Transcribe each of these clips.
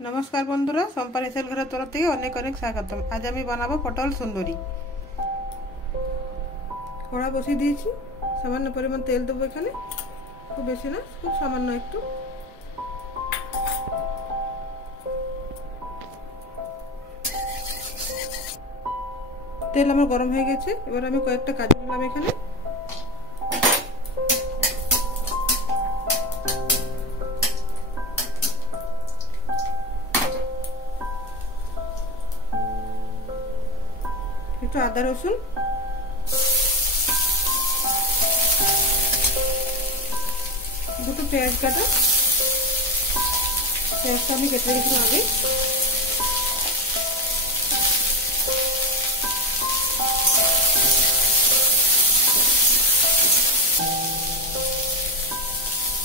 नमस्कार बंधुरा सम्पान एसएल घर तरफ থেকে অনেক অনেক স্বাগতম। আজ আমি বানাবো পটল সুন্দরী। কড়া বসিয়ে দিয়েছি, সামান্য পরিমাণ তেল দেবো এখানে, খুব বেশি না, খুব সামান্য একটু। তেল আমার গরম হয়ে গেছে, এবার আমি কয়েকটা কাজু দিলাম এখানে। একটু আদা রসুন, দুটো পেঁয়াজ কাটা, পেঁয়াজটা আমি কেটে রেখেছিলাম আগে।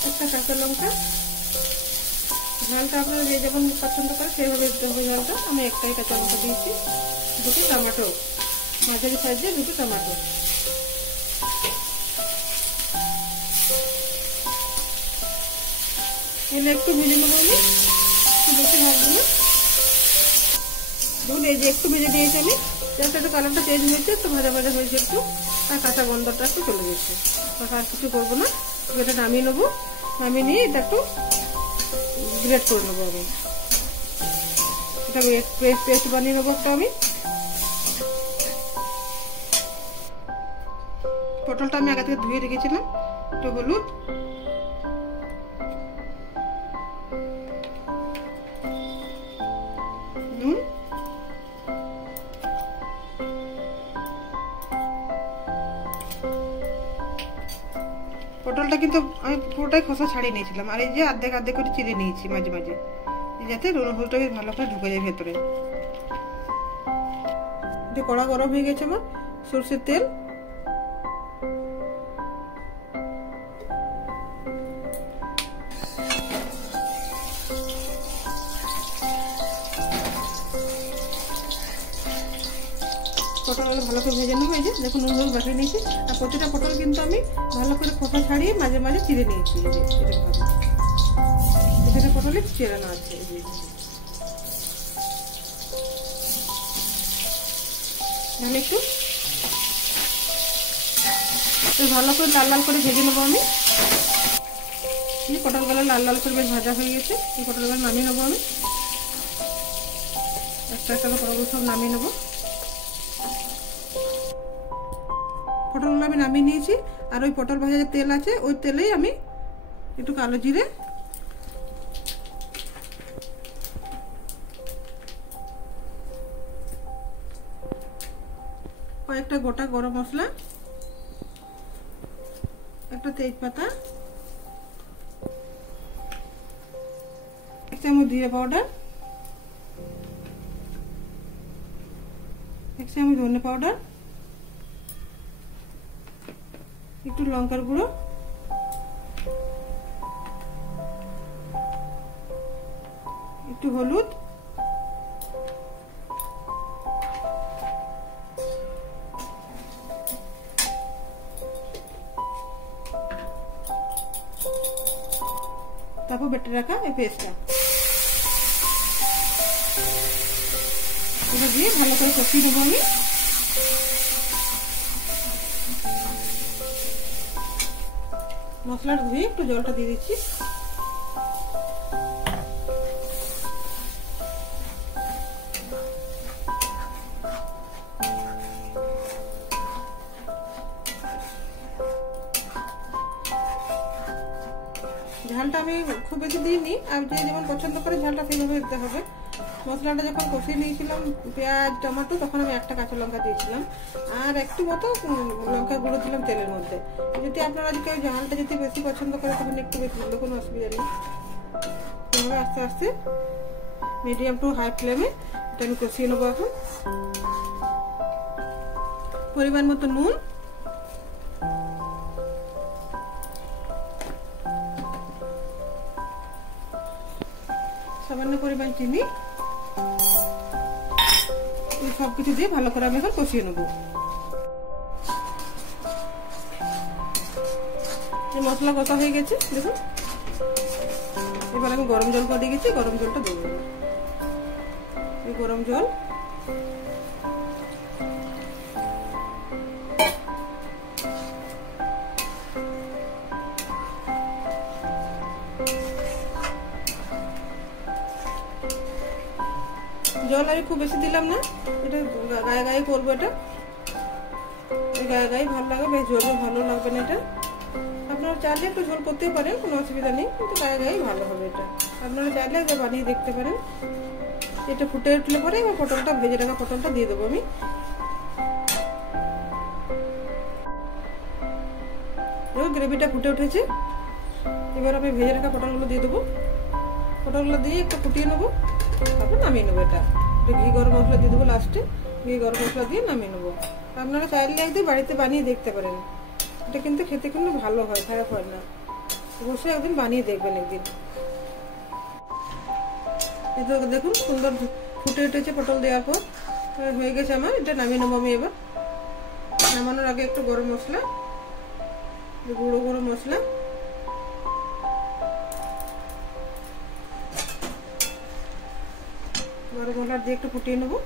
একটা কাঁচা লঙ্কা, ঝালটা আপনারা যে যেমন পছন্দ করে সেভাবে দিতে হবে ঝালটা। আমি একটাই কাঁচা লঙ্কা দিয়েছি। দুটো টমেটো, মাঝারি সাইজে দুটো টমেটো। এলে একটু ভেজে নেবো, একটু বেশি ভাজবো না। দেখুন এই যে একটু ভেজে দিয়েছি আমি, যাতে একটু কালারটা চেঞ্জ হয়েছে, একটু ভাজা ভাজা হয়েছে, একটু আর কাঁচা গন্ধটা একটু চলে গেছে। আর কিছু করবো না, এটা নামিয়ে নেবো। নামিয়ে নিয়ে এটা একটু গ্রেট করে নেবো আমি। এটা পেস্ট বানিয়ে নেবো একটা আমি। পটলটা আমি আগে থেকে ধুয়ে রেখেছিলাম। একটু হলুদ, নুন, পটলটা কিন্তু আমি পুরোটাই খোসা ছাড়িয়ে নিয়েছিলাম, আর এই যে আর্ধেক আর্ধেক করে চিড়ে নিয়েছি মাঝে মাঝে, যাতে নুন হলুদটা বেশ ভালো করে ঢুকে যায় ভেতরে। কড়া গরম হয়ে গেছে আমার, সরষের তেল, পটল ভালো করে ভেজে নেবো। এই যে দেখুন নুন হলুদ মাখিয়ে নিয়েছি, আর প্রতিটা পটল কিন্তু আমি ভালো করে খোসা ছাড়িয়ে মাঝে মাঝে চিড়ে নিয়েছি। এই যে এখানে পটলে চেরানো আছে। তাহলে একটু ভালো করে লাল লাল করে ভেজে নেবো আমি। পটলগুলো লাল লাল করে বেশ ভাজা হয়ে গেছে। এই পটলগুলো নামিয়ে নেবো আমি, একটা একটা পটলগুলো সব নামিয়ে নেবো। পটলগুলো আমি নামিয়ে নিয়েছি, আর ওই পটল ভাজা যে তেল আছে ওই তেলেই আমি একটু কালো জিরে, কয়েকটা গোটা গরম মশলা, একটা তেজপাতা, এক চামচ জিরে পাউডার, এক চামচ ধনে পাউডার, একটু লঙ্কার গুঁড়ো, একটু হলুদ, তারপর বেটে রাখা এই পেস্টটা এটা দিয়ে ভালো করে কষিয়ে নেবো আমি। মশলাটা ধুয়ে একটু জলটা দিয়ে দিচ্ছি। ঝালটা আমি খুব বেশি দিইনি, আর যে যেমন পছন্দ করে ঝালটা সেইভাবে দিতে হবে। মশলাটা যখন কষিয়ে নিয়েছিলাম পেঁয়াজ টমেটো, তখন আমি একটা কাঁচা লঙ্কা দিয়েছিলাম, আর একটু মতো লঙ্কা গুঁড়ো দিলাম তেলের মধ্যে। যদি আপনারা কেউ ঝালটা যদি বেশি পছন্দ করে তখন একটু বেশি দিলে কোনো অসুবিধা নেই। এভাবে আস্তে আস্তে মিডিয়াম টু হাই ফ্লেমে এটা আমি কষিয়ে নেবো। এখন পরিমাণ মতো নুন, সামান্য পরিমাণ চিনি, সবকিছু দিয়ে ভালো করে আমি এখন কষিয়ে নেবো। মশলা কষা হয়ে গেছে দেখুন। এবার আমি গরম জল করে দিয়েছি, গরম জলটা দেবো। এই গরম জল। জল আমি খুব বেশি দিলাম না, এটা গায়ে গায়ে করবো। এটা গায়ে গায়ে ভালো লাগে, বেশ ঝোল ভালো লাগবে না। এটা আপনারা চাইলে একটু ঝোল করতেই পারেন, কোনো অসুবিধা নেই, কিন্তু গায়ে গায়ে ভালো হবে। এটা আপনারা চাইলে এটা বানিয়ে দেখতে পারেন। এটা ফুটে উঠলে পরে এবার পটলটা, ভেজে রাখা পটলটা দিয়ে দেবো আমি। গ্রেভিটা ফুটে উঠেছে, এবার আমি ভেজে রাখা পটলগুলো দিয়ে দেবো। পটলগুলো দিয়ে একটু ফুটিয়ে নেবো, তারপর নামিয়ে নেবো। এটা ঘি গরম মশলা দিয়ে দেবো লাস্টে, ঘি গরম মশলা দিয়ে নামিয়ে নেবো। আপনারা চাইলে একদিন বাড়িতে বানিয়ে দেখতে পারেন। এটা কিন্তু খেতে কিন্তু ভালো হয়, খারাপ হয় না। অবশ্যই একদিন বানিয়ে দেখবেন একদিন। এটা দেখুন সুন্দর ফুটে উঠেছে পটল দেওয়ার পর, হয়ে গেছে আমার। এটা নামিয়ে নেবো আমি। এবার নামানোর আগে একটু গরম মশলা, গুঁড়ো গরম মশলা, গরম মশলা দিয়ে একটু ফুটিয়ে নেবো।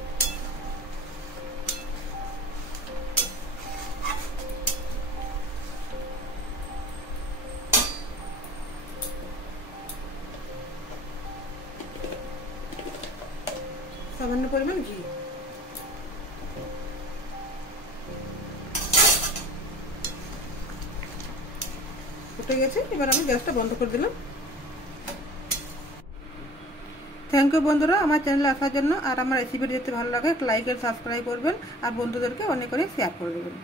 সামান্য পরিমাণ ঘি। ফুটে গেছে, এবার আমি গ্যাসটা বন্ধ করে দিলাম। থ্যাংক ইউ বন্ধুরা আমার চ্যানেলে আসার জন্য। আর আমার রেসিপি যদি ভালো লাগে লাইক আর সাবস্ক্রাইব করবেন, আর বন্ধুদেরকে অনেক অনেক শেয়ার করে দেবেন।